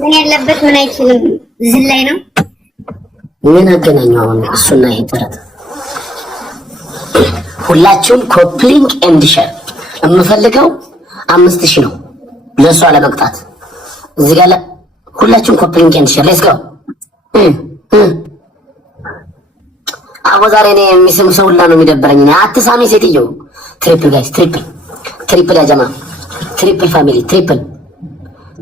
ምን ያለበት ምን አይችልም ዝላይ ነው። ምን አገናኘው አሁን እሱና ይሄ ተረት? ሁላችሁም ኮፕሊንግ ኤንድ ሼር የምፈልገው 5000 ነው ለሷ ለመቅጣት እዚህ ጋር ሁላችሁም ኮፕሊንግ ኤንድ ሼር ሌትስ ጎ። አቦ ዛሬ እኔ የሚስም ሰው ሁላ ነው የሚደበረኝ። አትሳሚ ሴትዮ። ትሪፕል ጋይስ ትሪፕል ያ ጀማ ትሪፕል ፋሚሊ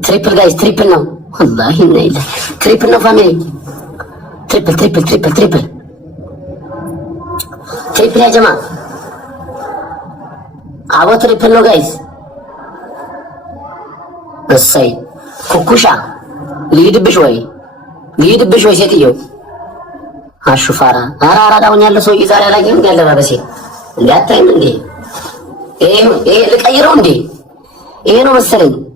ትሪፕል ጋይስ ትሪፕል ነው والله إنه إلا تريبل نو فاميلي تريبل يا جماعة عبو تريبل نو جايز السيد كوكوشا ليدب شوي سيتيو الشفارة أرى داون يالله سوي إزارة لاجين قال لها بسي لا تايم عندي إيه لك أيرون دي إيه نو مسلين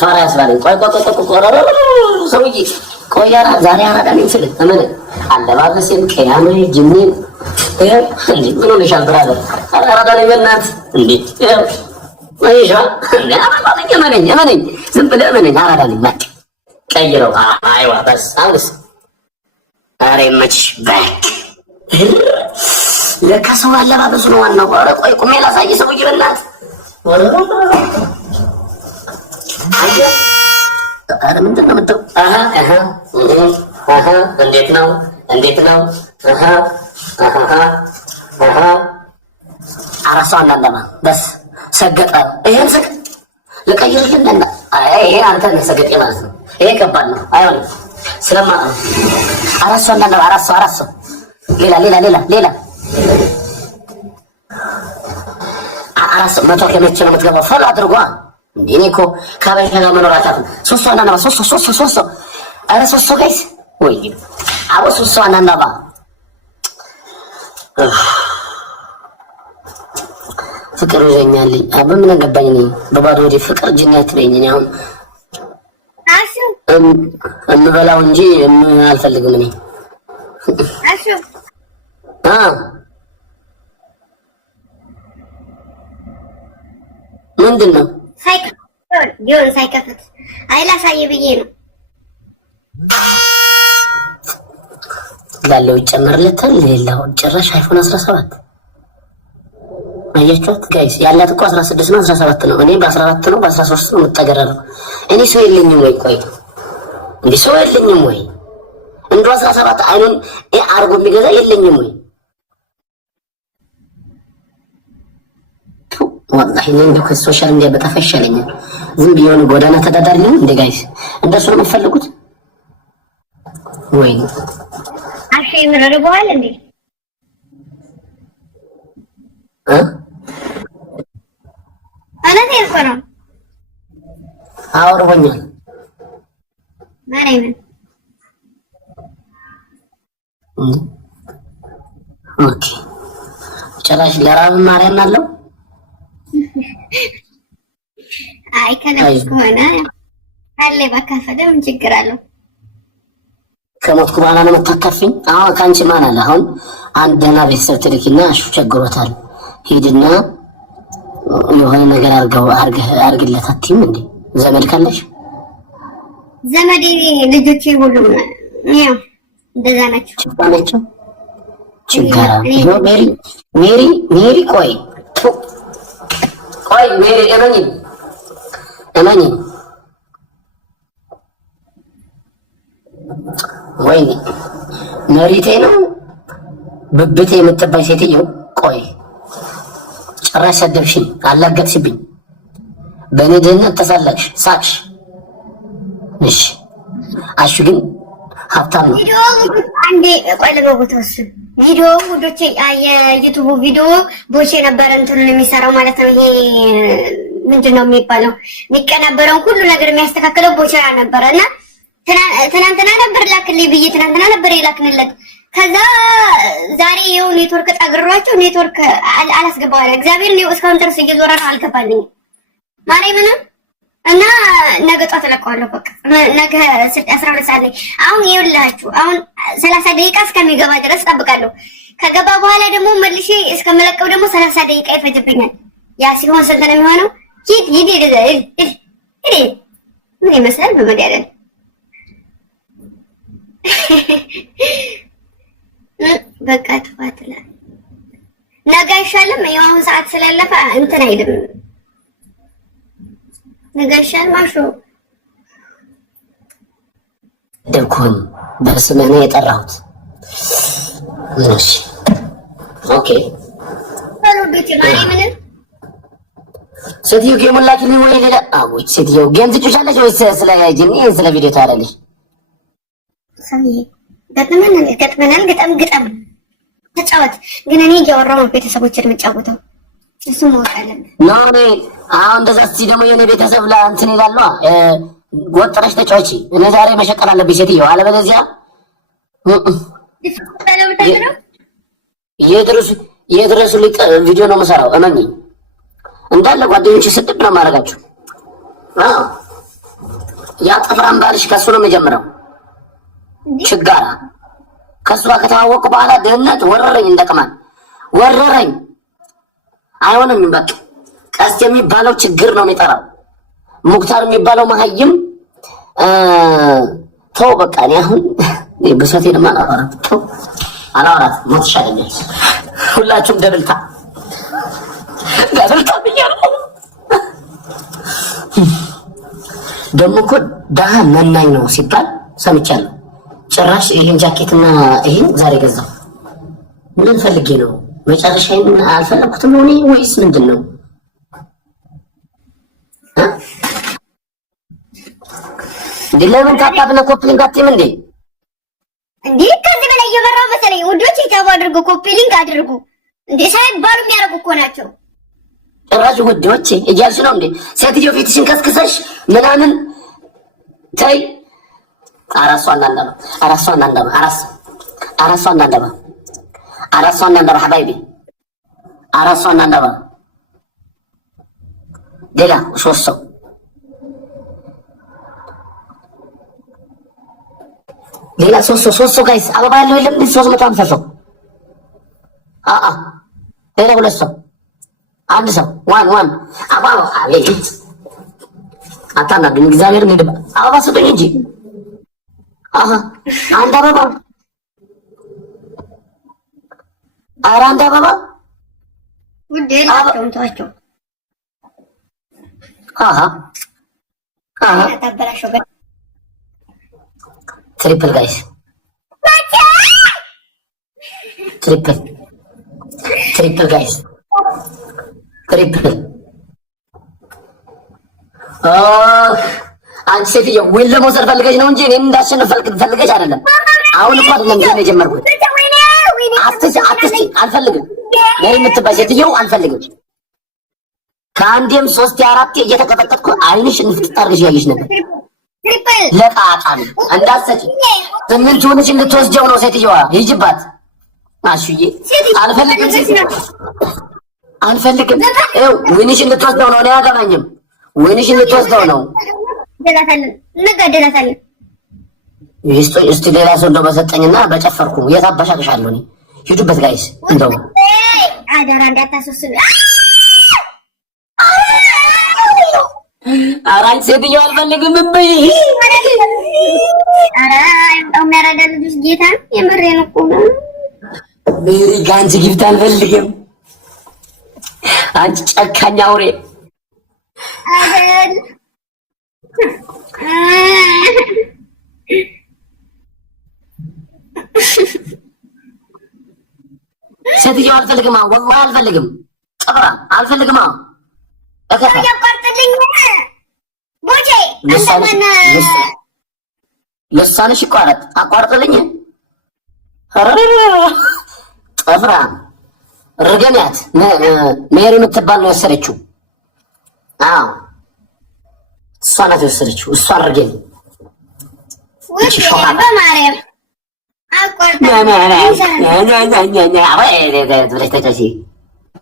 ፋራ ያስባለኝ ቆይ ሰውዬ ቆይ ያራ ዛሬ አራዳን ይችላል ተመለ አለባበስም ከያኔ ጅኒ እንዴ ምን ሆነሻል ብራዘር? አራዳን ይበናት እንዴ ወይሻ እመነኝ ዝም ብለህ እመነኝ። አራዳን ይመጣ ቀይረው አይዋ በስ አውስ አሬ መች ባክ ለካሰው አለባበሱ ነው ዋናው። ኧረ ቆይ ቁሜ ላሳይ ሰውዬ በእናትህ አረ ምንድን ነው የምትለው? እንዴት ነው? አራሷ አንዳንደማ በስ ሰገጠ። ይሄን ስቅ ልቀይርልህ እንደ ይሄ አንተ ነህ ሰገጤ ማለት ነው። ይሄ ከባድ ነው አይሆንም ስለማውቅ ነው። አራሷ አንዳንደማ አራሷ ሌላ አራሷ መቶ ከመቼ ነው የምትገባው? ፎሎ አድርጓ እኔ እኮ ካበሻ ጋር መኖራታት ሶስት ዋናና ሶስት አረ ሶስት ጋይስ ወይ አቦ ሶስት ዋናና ፍቅር ይዘኛል። አቦ ምን ገባኝ ነኝ በባዶ ወዲ ፍቅር ጅኒያት ነኝ እኔ አሁን እንበላው እንጂ አልፈልግም እኔ ምንድን ነው ሳይከፍት አይላሳይ ብዬ ነው ላለው ይጨመርለታል። ሌላው ጭራሽ አይፎን 17 አያችሁት ጋይስ? ያላት እኮ 16 ነው 17 ነው። እኔ በ14 ነው በ13 ነው የምትገረረው። እኔ ሰው የለኝም ወይ? ቆይ እንዴ ሰው የለኝም ወይ? እንደው 17 አይኑን አርጎ የሚገዛ የለኝም ወይ? والله እኔ እንደው ከሶሻል ሚዲያ በተፈሸለኝ ዝም ብዬ ነው ጎዳና ተዳዳሪ ነው እንደ ጋይስ እንደሱ ነው የምትፈልጉት ወይ? አሽ ይመረረዋል እንዴ? አናቴ እኮ ነው አውርቦኛል ማረኝ ኦኬ ጭራሽ ለራብ ማርያም አለው። አይ ከነስ ከሆነ አለ ባካፈደ ምን ችግር አለው? ከሞትኩ በኋላ ነው የምታካፍኝ? አዎ ካንቺ ማን አለ? አሁን አንድ ደህና ቤተሰብ ትልኪና እሱ ቸግሮታል ሂድና የሆነ ነገር አርግለት አትይም እንዴ? ዘመድ ካለሽ ዘመዴ ልጆቼ ሁሉም ያው እንደዛ ናቸው። ችግር ሜሪ ቆይ ሜሪ እመኝ ወይ መሬቴ ነው ብብቴ የምትባይ ሴትዮ። ቆይ ጭራሽ ሰደብሽኝ፣ አላገጥሽብኝ፣ በእኔ ድህነት ተሳለቅሽ፣ ሳቅሽ። እሺ አሹ ግን ሀብታም ነው። ቪዲዮ አንዴ ቆይ ለበቦታውስ ቪዲዮ ውዶቼ የዩቲዩብ ቪዲዮ ቦቼ ነበር እንትን የሚሰራው ማለት ነው። ይሄ ምንድነው የሚባለው የሚቀናበረው ሁሉ ነገር የሚያስተካክለው ቦቼ ነበርና ትናንትና ነበር ላክልኝ ብዬ ትናንትና ነበር የላክንለት። ከዛ ዛሬ ይኸው ኔትወርክ ጠግሯቸው ኔትወርክ አላስገባው አለ። እግዚአብሔር ነው እስካሁን ድረስ እየዞረ ነው አልገባልኝም ማርያምን። እና ነገ ጧት እለቀዋለሁ። በቃ ነገ 12 ሰዓት ላይ አሁን ይኸውላችሁ አሁን 30 ደቂቃ እስከሚገባ ድረስ ጠብቃለሁ። ከገባ በኋላ ደግሞ መልሼ እስከመለቀው ደግሞ 30 ደቂቃ ይፈጅብኛል። ያ ሲሆን ስንት ነው የሚሆነው? ምን ይመስላል በመዳደል በቃ ጥፋት ላይ ነገ አይሻልም? የአሁን ሰዓት ስላለፈ እንትን አይልም። ነገ አይሻልም? አሹ ደኩን በስምህ ነው የጠራሁት። እሺ ኦኬ። አሎ ቤት ማርያምን ሴትዮ ጌሙን ላኪልኝ ወይ ሌላ አውይ፣ ሴትዮ ጌም ትጫወቻለሽ ወይስ ስለ ጂኒ ስለ ቪዲዮ ታያለሽ? ሰውዬ ገጥመናል። ግጠም ተጫወት። ግን እኔ እያወራሁ ነው ቤተሰቦችን የምጫወተው። እሱ ማወቅ አለብን። ኖ እኔ አሁን እንደዛ እስኪ ደግሞ የኔ ቤተሰብ እንትን ይላሉ። ወጥረሽ ተጫወቺ። እኔ ዛሬ መሸቀል አለብኝ ሴትዮ፣ አለበለዚያ የድረሱ ቪዲዮ ነው የምሰራው። እመኚኝ እንዳለ ጓደኞች ስድብ ነው የማደርጋችሁ። ያ ጠፍራም ባልሽ ከሱ ነው የምጀምረው። ችጋራ ከሱ ጋር ከተዋወቅኩ በኋላ ድህነት ወረረኝ፣ እንደቅማል ወረረኝ። አይሆንም በቃ ቀስት የሚባለው ችግር ነው የሚጠራው። ሙክታር የሚባለው መሀይም ተው በቃ። እኔ አሁን ብሶቴንም አላወራት ተው አላወራት። ሞት ይሻለኛል። ሁላችሁም ደብልታ ብያለሁ። ደግሞ እኮ ደሃ መናኝ ነው ሲባል ሰምቻለሁ። ጭራሽ ይሄን ጃኬትና ይሄን ዛሬ ገዛው። ምን ፈልጌ ነው? መጨረሻዬን አልፈለኩትም ነው እኔ ወይስ ምንድን ነው? እንዴ ለምን ታጣብለ ኮፕሊንግ አትይም እንዴ? እንዴ ከዚህ በላይ እየበራው መሰለኝ። ውዶች ይታው አድርጉ፣ ኮፕሊንግ አድርጉ። እንዴ ሳይባሉ የሚያደርጉ እኮ ናቸው። ጭራሽ ውዶች እያልሽ ነው እንዴ? ሴትዮ ፊትሽን ከስክሰሽ ምናምን ተይ። አራሷን አንዳባ ሐባይቢ አራሷን አንዳባ ሌላ ሶስት ሰው ሌላ ሶስት ሰው ጋይስ አበባ ያለው የለም። 350 ሰው ሌላ ሁለት ሰው አንድ ሰው ዋን አበባ አቤት አታናግኝ። እግዚአብሔር እንድባ አበባ ስጡኝ እንጂ አንድ አበባ ኧረ አንድ አበባ ውዴ ላቸውን ተዋቸው። ትሪፕል ጋይስ ትሪፕል ጋይስ ትሪፕል። አንቺ ሴትዮ ዊል ለመውሰድ ፈልገሽ ነው እንጂ እኔን እንዳሸንፍ ፈልገሽ አይደለም። አሁን እኮ አይደለም ጌም የጀመርኩት። አልፈልግም። ለኔ የምትባይ ሴትዮ አልፈልግም። ከአንዴም 3 4 እየተቀጠቀጥኩ አይንሽ እንፍጥጥ አድርገሽ ያየሽ ነበር። ለቃጣን እንዳሰጪ 8 ሆነሽ እንድትወስጀው ነው ሴትዮዋ። ይጅባት አሹዬ አልፈልግም። ይኸው ወይንሽ እንድትወስደው ነው። እኔ አያገባኝም። ወይንሽ እንድትወስደው ነው። እንገደላታለን። እስቲ ሌላ ሰው እንደው በሰጠኝና በጨፈርኩ የት አባሻቅሻለሁ እኔ። ሂዱበት ጋይስ። እንደው አደራ እንዳታስወስዱ። ኧረ አንቺ ሴትዮ አልፈልግም እምብይ። ኧረ የሚያረዳ ልጅ ጌታ የምሬን እኮ ነው። ሜሪ ጋንቺ ጊፍት አልፈልግም። አንቺ ጨካኝ አውሬ አይደል? ሴትዮ አልፈልግም። ወላሂ አልፈልግም። ጥፍራ አልፈልግም። ያቋርጥልኝ ቦቼ ልሳንሽ ይቋረጥ። አቋርጥልኝ። ጥፍራ ርገሚያት ሜሪ የምትባል ነው የወሰደችው። አዎ እሷ ናት የወሰደችው። እሷ አድርገኝ በማርያም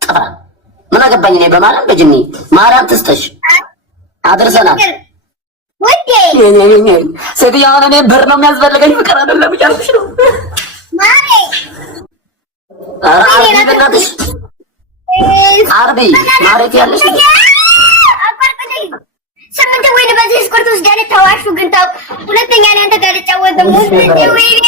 ጥፍራ ምን አገባኝ እኔ በማርያም በጅኒ ማርያም ትስጠሽ። አድርሰናል። ሴትዮ አሁን እኔ ብር ነው የሚያስፈልገኝ ፍቅር አይደለም እያልኩሽ ነው። ኧረ አርቢ በእናትሽ አርቢ ማሬት ያለሽ ትወስዳለህ። ተዋሹ ግን ተው። ሁለተኛ እኔ አንተ ጋር ልጫወት ደግሞ ወይኔ